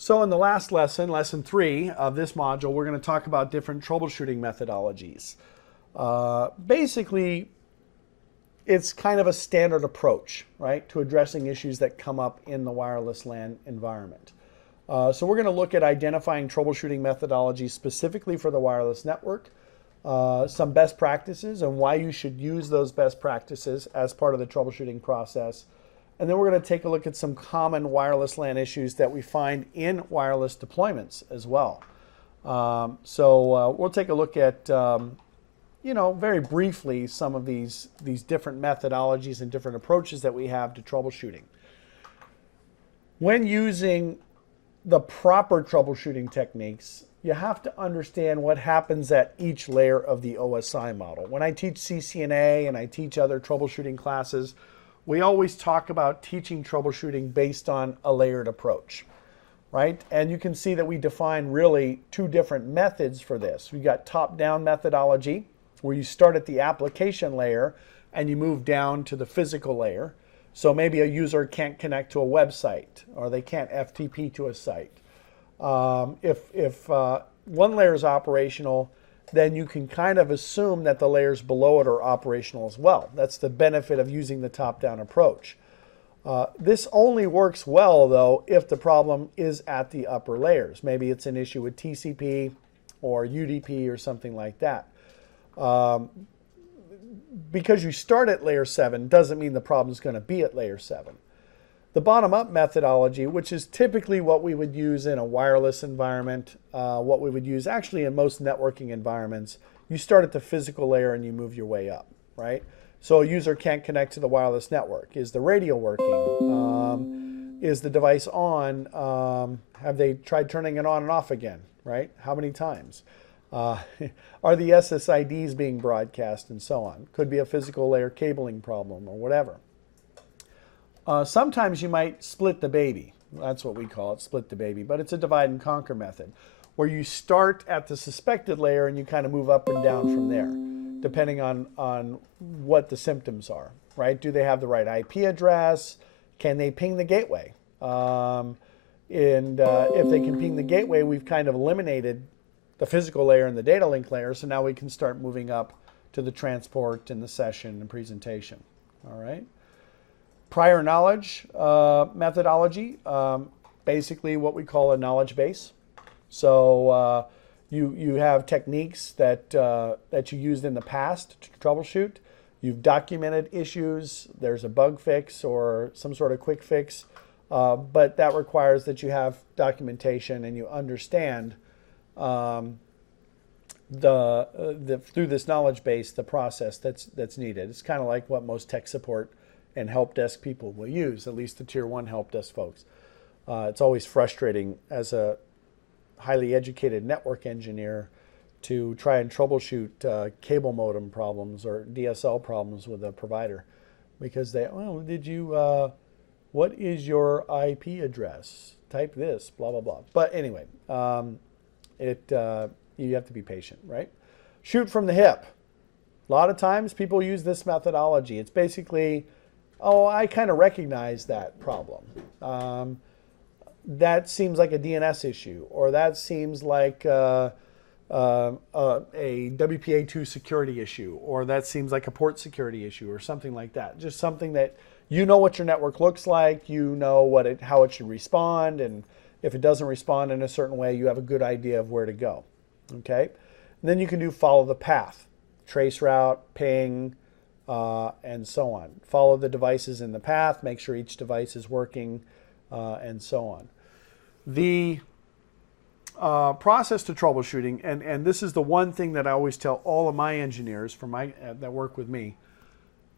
So in the last lesson, lesson 3 of this module, we're going to talk about different troubleshooting methodologies. Basically, it's kind of a standard approach, right, to addressing issues that come up in the wireless LAN environment. So we're going to look at identifying troubleshooting methodologies specifically for the wireless network, some best practices and why you should use those best practices as part of the troubleshooting process. And then we're going to take a look at some common wireless LAN issues that we find in wireless deployments as well. We'll take a look at, very briefly some of these different methodologies and different approaches that we have to troubleshooting. When using the proper troubleshooting techniques, you have to understand what happens at each layer of the OSI model. When I teach CCNA and I teach other troubleshooting classes, we always talk about teaching troubleshooting based on a layered approach, right? And you can see that we define really two different methods for this. We've got top-down methodology, where you start at the application layer and you move down to the physical layer. So maybe a user can't connect to a website or they can't FTP to a site. If one layer is operational, then you can kind of assume that the layers below it are operational as well. That's the benefit of using the top-down approach. This only works well, though, if the problem is at the upper layers. Maybe it's an issue with TCP or UDP or something like that. Because you start at layer 7 doesn't mean the problem is going to be at layer 7. The bottom-up methodology, which is typically what we would use in a wireless environment, what we would use actually in most networking environments, you start at the physical layer and you move your way up, right? So a user can't connect to the wireless network. Is the radio working? Is the device on? Have they tried turning it on and off again, right? How many times? Are the SSIDs being broadcast and so on? Could be a physical layer cabling problem or whatever. Sometimes you might split the baby. That's what we call it, split the baby. But it's a divide and conquer method, where you start at the suspected layer and you kind of move up and down from there, depending on what the symptoms are, right? Do they have the right IP address? Can they ping the gateway? If they can ping the gateway, we've kind of eliminated the physical layer and the data link layer, so now we can start moving up to the transport and the session and presentation. All right. Prior knowledge methodology, basically what we call a knowledge base. So you have techniques that you used in the past to troubleshoot. You've documented issues. There's a bug fix or some sort of quick fix, but that requires that you have documentation and you understand through this knowledge base the process that's needed. It's kind of like what most tech support and help desk people will use, at least the tier 1 help desk folks. It's always frustrating as a highly educated network engineer to try and troubleshoot cable modem problems or DSL problems with a provider, because what is your IP address? Type this, blah, blah, blah. But anyway, you have to be patient, right? Shoot from the hip. A lot of times people use this methodology. It's basically, oh, I kind of recognize that problem. That seems like a DNS issue, or that seems like a WPA2 security issue, or that seems like a port security issue, or something like that. Just something that you know what your network looks like, you know how it should respond, and if it doesn't respond in a certain way, you have a good idea of where to go. Okay? And then you can do follow the path, trace route, ping, and so on. Follow the devices in the path, make sure each device is working, and so on. The process to troubleshooting, and this is the one thing that I always tell all of my engineers that work with me,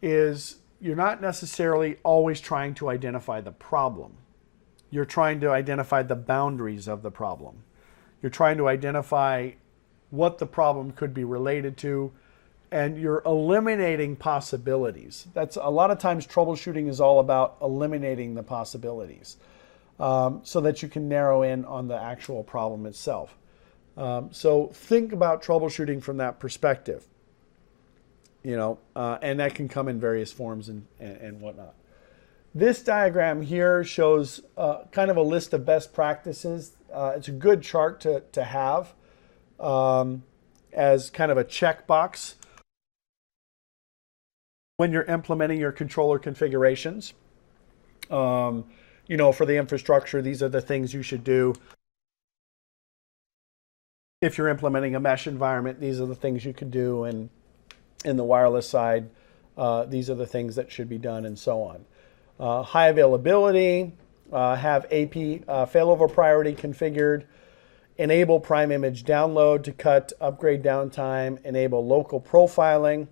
is you're not necessarily always trying to identify the problem. You're trying to identify the boundaries of the problem. You're trying to identify what the problem could be related to, and you're eliminating possibilities. That's a lot of times troubleshooting is all about eliminating the possibilities, so that you can narrow in on the actual problem itself. So think about troubleshooting from that perspective, and that can come in various forms and whatnot. This diagram here shows kind of a list of best practices. It's a good chart to have as kind of a checkbox when you're implementing your controller configurations. You know, for the infrastructure, these are the things you should do. If you're implementing a mesh environment, these are the things you could do. And in the wireless side, these are the things that should be done, and so on. High availability, have AP failover priority configured, enable prime image download to cut upgrade downtime, enable local profiling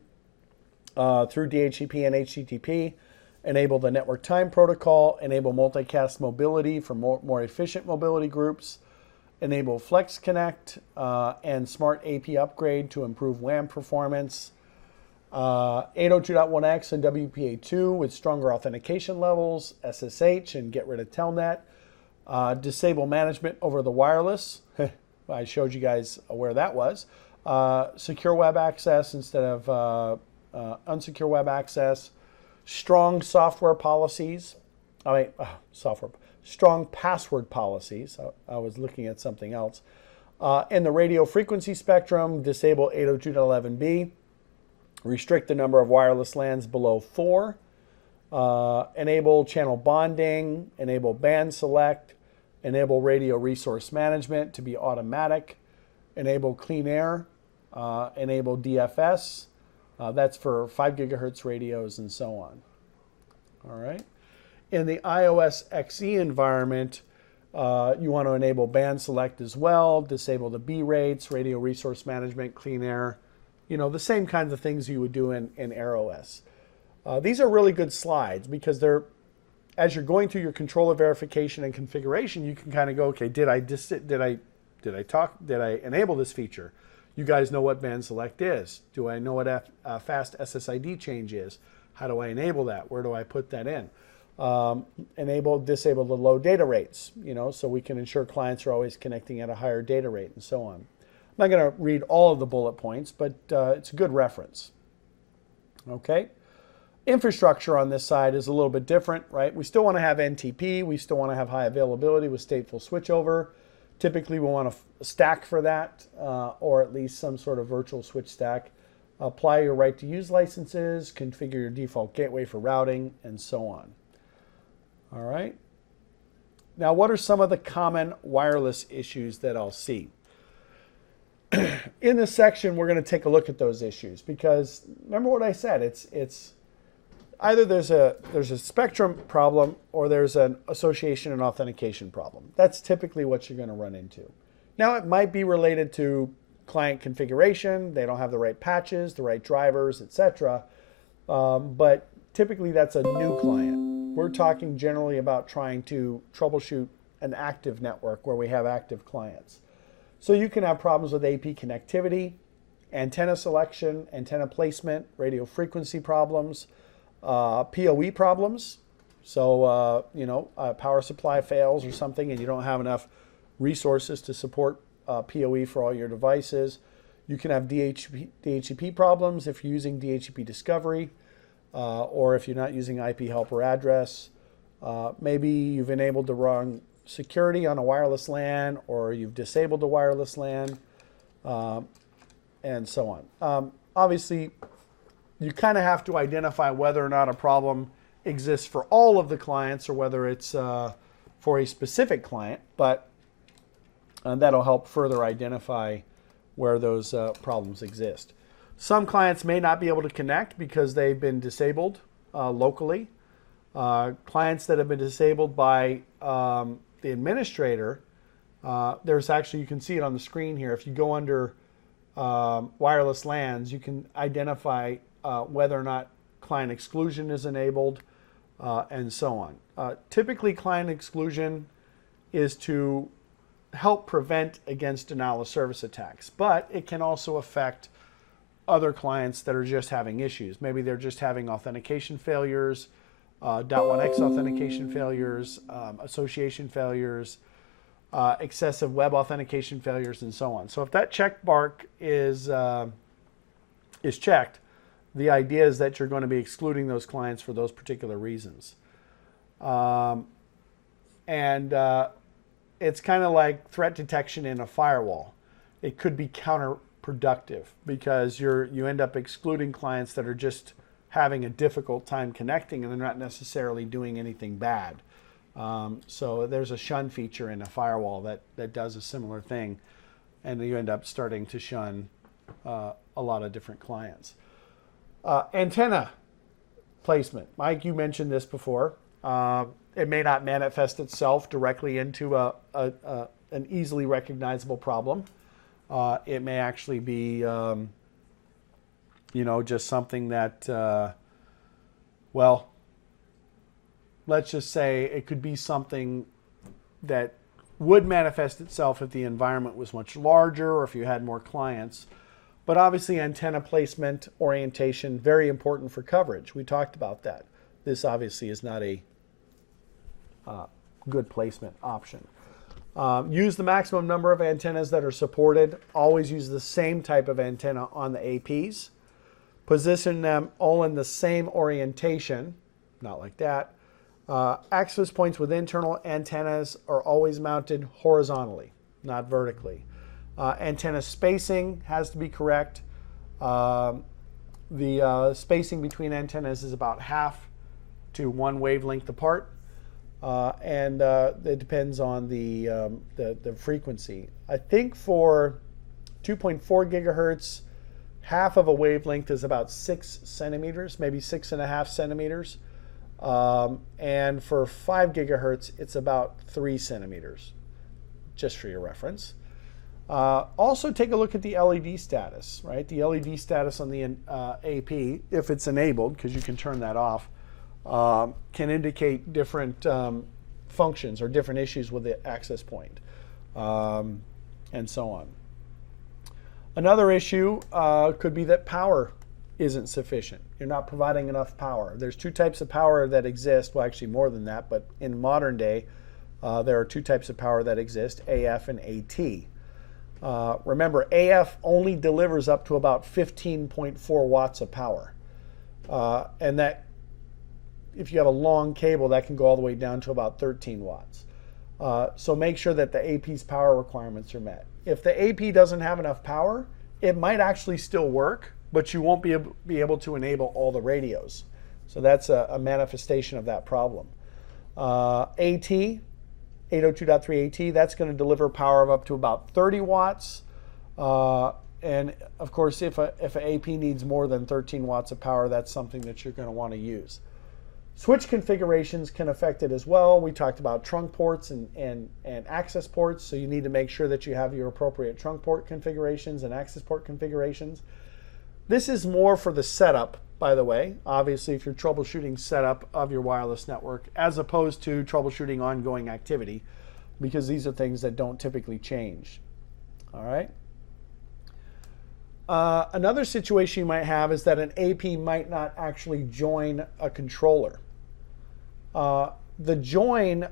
through DHCP and HTTP, enable the network time protocol, enable multicast mobility for more efficient mobility groups, enable Flex Connect and Smart AP upgrade to improve WAN performance, 802.1x and WPA2 with stronger authentication levels, SSH, and get rid of Telnet. Disable management over the wireless. I showed you guys where that was. Secure web access instead of unsecure web access. Strong software policies. Strong password policies. I was looking at something else. In the radio frequency spectrum, disable 802.11b. Restrict the number of wireless LANs below 4. Enable channel bonding. Enable band select. Enable radio resource management to be automatic. Enable clean air. Enable DFS. That's for 5 gigahertz radios and so on. All right. In the iOS XE environment, you want to enable band select as well, disable the B rates, radio resource management, clean air, you know, the same kinds of things you would do in AirOS. These are really good slides because they're, as you're going through your controller verification and configuration, you can kind of go, okay, did I enable this feature? You guys know what band select is. Do I know what fast SSID change is? How do I enable that? Where do I put that in? Disable the low data rates, you know, so we can ensure clients are always connecting at a higher data rate and so on. I'm not going to read all of the bullet points, but it's a good reference. Okay. Infrastructure on this side is a little bit different, right? We still want to have NTP. We still want to have high availability with stateful switchover. Typically, we want a stack for that, or at least some sort of virtual switch stack. Apply your right to use licenses, configure your default gateway for routing, and so on. All right. Now, what are some of the common wireless issues that I'll see? In this section, we're going to take a look at those issues because remember what I said. It's either there's a spectrum problem or there's an association and authentication problem. That's typically what you're going to run into. Now, it might be related to client configuration. They don't have the right patches, the right drivers, etc. But typically, that's a new client. We're talking generally about trying to troubleshoot an active network where we have active clients. So you can have problems with AP connectivity, antenna selection, antenna placement, radio frequency problems, PoE problems. So, you know, power supply fails or something and you don't have enough resources to support PoE for all your devices. You can have DHCP problems if you're using DHCP discovery or if you're not using IP helper address. Maybe you've enabled the wrong security on a wireless LAN or you've disabled a wireless LAN and so on. Obviously, you kind of have to identify whether or not a problem exists for all of the clients or whether it's for a specific client, but that'll help further identify where those problems exist. Some clients may not be able to connect because they've been disabled locally. Clients that have been disabled by the administrator, there's actually, you can see it on the screen here. If you go under wireless LANs, you can identify whether or not client exclusion is enabled and so on. Typically, client exclusion is to help prevent against denial of service attacks, but it can also affect other clients that are just having issues. Maybe they're just having authentication failures, .1x authentication failures, association failures, excessive web authentication failures, and so on. So if that check mark is checked, the idea is that you're going to be excluding those clients for those particular reasons. And it's kind of like threat detection in a firewall. It could be counterproductive because you end up excluding clients that are just having a difficult time connecting and they're not necessarily doing anything bad. So there's a shun feature in a firewall that does a similar thing, and you end up starting to shun a lot of different clients. Antenna placement. Mike, you mentioned this before. It may not manifest itself directly into an easily recognizable problem. It may actually be, just something that, well, let's just say it could be something that would manifest itself if the environment was much larger or if you had more clients. But obviously antenna placement, orientation, very important for coverage. We talked about that. This obviously is not a good placement option. Use the maximum number of antennas that are supported. Always use the same type of antenna on the APs. Position them all in the same orientation, not like that. Access points with internal antennas are always mounted horizontally, not vertically. Antenna spacing has to be correct. The spacing between antennas is about half to 1 wavelength apart, and it depends on the frequency. I think for 2.4 gigahertz, half of a wavelength is about 6 centimeters, maybe 6.5 centimeters. And for 5 gigahertz, it's about 3 centimeters, just for your reference. Also take a look at the LED status, right? The LED status on the AP, if it's enabled, because you can turn that off, can indicate different functions or different issues with the access point, and so on. Another issue could be that power isn't sufficient. You're not providing enough power. There's 2 types of power that exist. Well, actually more than that, but in modern day, there are 2 types of power that exist, AF and AT. Remember, AF only delivers up to about 15.4 watts of power. And that, if you have a long cable, that can go all the way down to about 13 watts. So make sure that the AP's power requirements are met. If the AP doesn't have enough power, it might actually still work, but you won't be able to enable all the radios. So that's a manifestation of that problem. AT, 802.3 AT, that's going to deliver power of up to about 30 watts. And of course, if an AP needs more than 13 watts of power, that's something that you're going to want to use. Switch configurations can affect it as well. We talked about trunk ports and access ports, so you need to make sure that you have your appropriate trunk port configurations and access port configurations. This is more for the setup, by the way, obviously if you're troubleshooting setup of your wireless network, as opposed to troubleshooting ongoing activity, because these are things that don't typically change. All right. Another situation you might have is that an AP might not actually join a controller. The join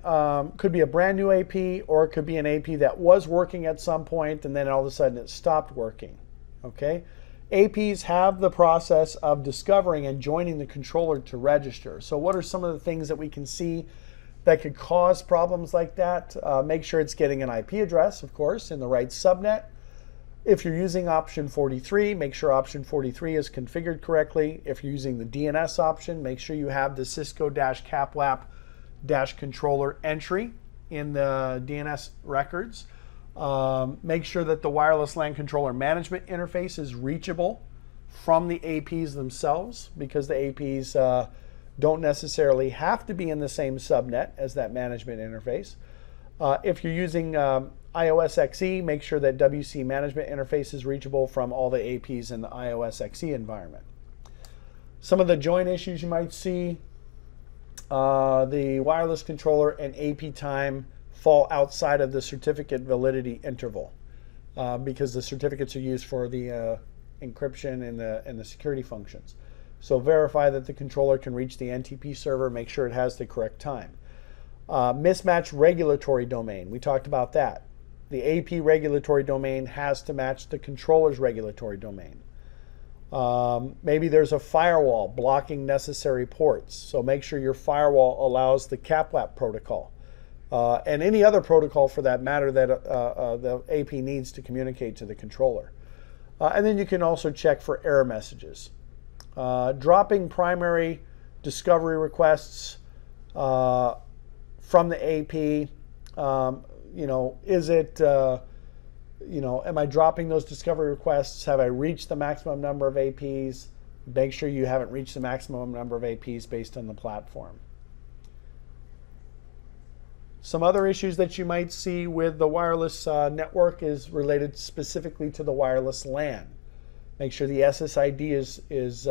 could be a brand new AP, or it could be an AP that was working at some point and then all of a sudden it stopped working. Okay. APs have the process of discovering and joining the controller to register. So what are some of the things that we can see that could cause problems like that? Make sure it's getting an IP address, of course, in the right subnet. If you're using option 43, make sure option 43 is configured correctly. If you're using the DNS option, make sure you have the Cisco-caplap-controller entry in the DNS records. Make sure that the wireless LAN controller management interface is reachable from the APs themselves, because the APs don't necessarily have to be in the same subnet as that management interface. If you're using iOS XE, make sure that WC management interface is reachable from all the APs in the iOS XE environment. Some of the join issues you might see, the wireless controller and AP time fall outside of the certificate validity interval, because the certificates are used for the encryption and the security functions. So verify that the controller can reach the NTP server, make sure it has the correct time. Mismatch regulatory domain, we talked about that. The AP regulatory domain has to match the controller's regulatory domain. Maybe there's a firewall blocking necessary ports. So make sure your firewall allows the CAPWAP protocol and any other protocol for that matter that the AP needs to communicate to the controller. And then you can also check for error messages. Dropping primary discovery requests from the AP. Is it, am I dropping those discovery requests? Have I reached the maximum number of APs? Make sure you haven't reached the maximum number of APs based on the platform. Some other issues that you might see with the wireless network is related specifically to the wireless LAN. Make sure the SSID is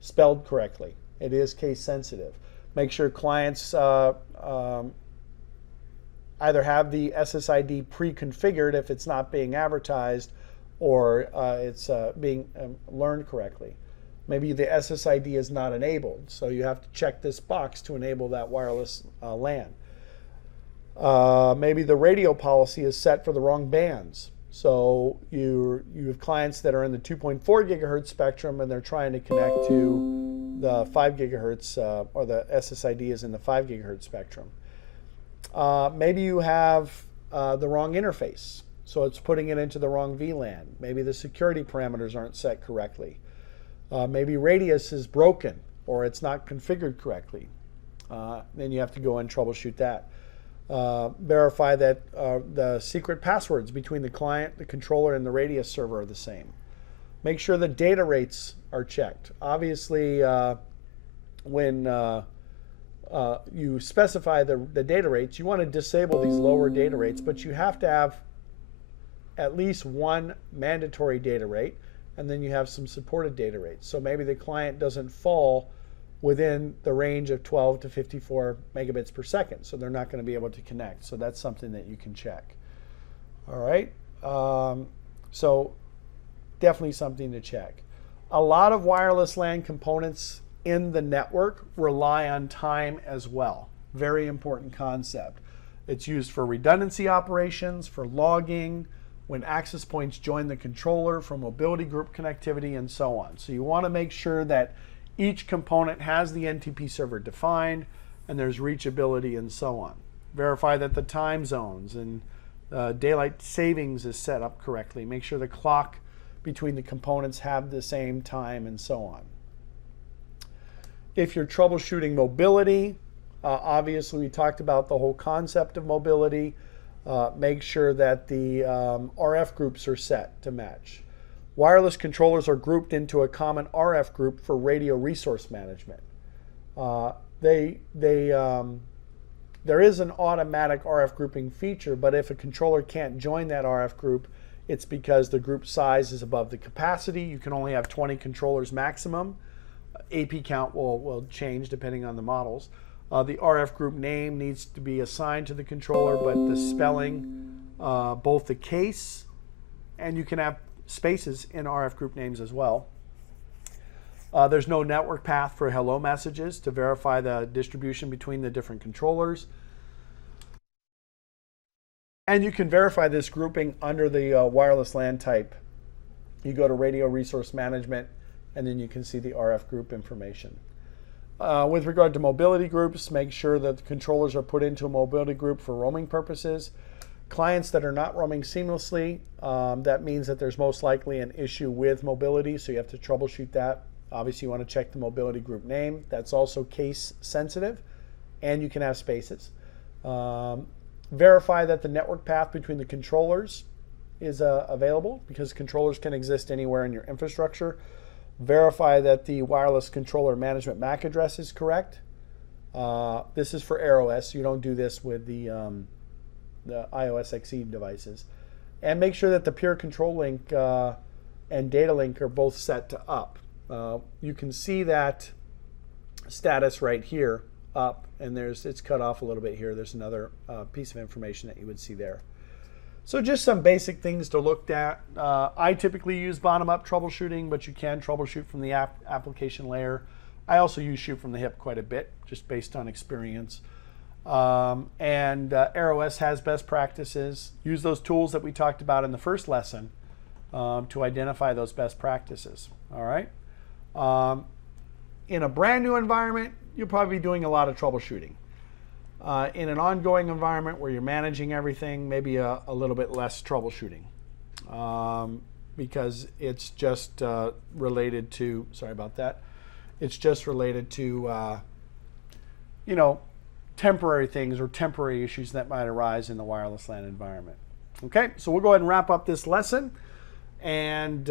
spelled correctly. It is case sensitive. Make sure clients either have the SSID pre-configured if it's not being advertised, or it's being learned correctly. Maybe the SSID is not enabled, so you have to check this box to enable that wireless LAN. Maybe the radio policy is set for the wrong bands. So you have clients that are in the 2.4 gigahertz spectrum and they're trying to connect to the 5 gigahertz, or the SSID is in the 5 gigahertz spectrum. Maybe you have the wrong interface, so it's putting it into the wrong VLAN. Maybe the security parameters aren't set correctly. Maybe radius is broken or it's not configured correctly. Then you have to go and troubleshoot that. Verify that the secret passwords between the client, the controller, and the radius server are the same. Make sure the data rates are checked. Obviously, when you specify the data rates, you want to disable these lower data rates, but you have to have at least one mandatory data rate, and then you have some supported data rates. So maybe the client doesn't fall within the range of 12 to 54 megabits per second, so they're not going to be able to connect. So that's something that you can check. All right, so definitely something to check. A lot of wireless LAN components in the network rely on time as well. Very important concept. It's used for redundancy operations, for logging, when access points join the controller, for mobility group connectivity, and so on. So you want to make sure that each component has the NTP server defined and there's reachability and so on. Verify that the time zones and daylight savings is set up correctly. Make sure the clock between the components have the same time and so on. If you're troubleshooting mobility, obviously we talked about the whole concept of mobility. Make sure that the RF groups are set to match. Wireless controllers are grouped into a common RF group for radio resource management. There is an automatic RF grouping feature, but if a controller can't join that RF group, it's because the group size is above the capacity. You can only have 20 controllers maximum. AP count will change depending on the models. The RF group name needs to be assigned to the controller, but the spelling, both the case, and you can have spaces in RF group names as well. There's no network path for hello messages to verify the distribution between the different controllers. And you can verify this grouping under the wireless LAN type. You go to Radio Resource Management, and then you can see the RF group information. With regard to mobility groups, make sure that the controllers are put into a mobility group for roaming purposes. Clients that are not roaming seamlessly, that means that there's most likely an issue with mobility, so you have to troubleshoot that. Obviously, you want to check the mobility group name. That's also case sensitive, and you can have spaces. Verify that the network path between the controllers is available, because controllers can exist anywhere in your infrastructure. Verify that the wireless controller management MAC address is correct. This is for AirOS. You don't do this with the iOS XE devices. And make sure that the pure control link and data link are both set to up. You can see that status right here, up, and it's cut off a little bit here. There's another piece of information that you would see there. So just some basic things to look at. I typically use bottom-up troubleshooting, but you can troubleshoot from the application layer. I also use shoot from the hip quite a bit, just based on experience. AirOS has best practices. Use those tools that we talked about in the first lesson to identify those best practices. All right. In a brand new environment, you'll probably be doing a lot of troubleshooting. In an ongoing environment where you're managing everything, maybe a little bit less troubleshooting, because it's just related to, sorry about that, it's just related to, you know, temporary things or temporary issues that might arise in the wireless LAN environment. Okay, so we'll go ahead and wrap up this lesson, and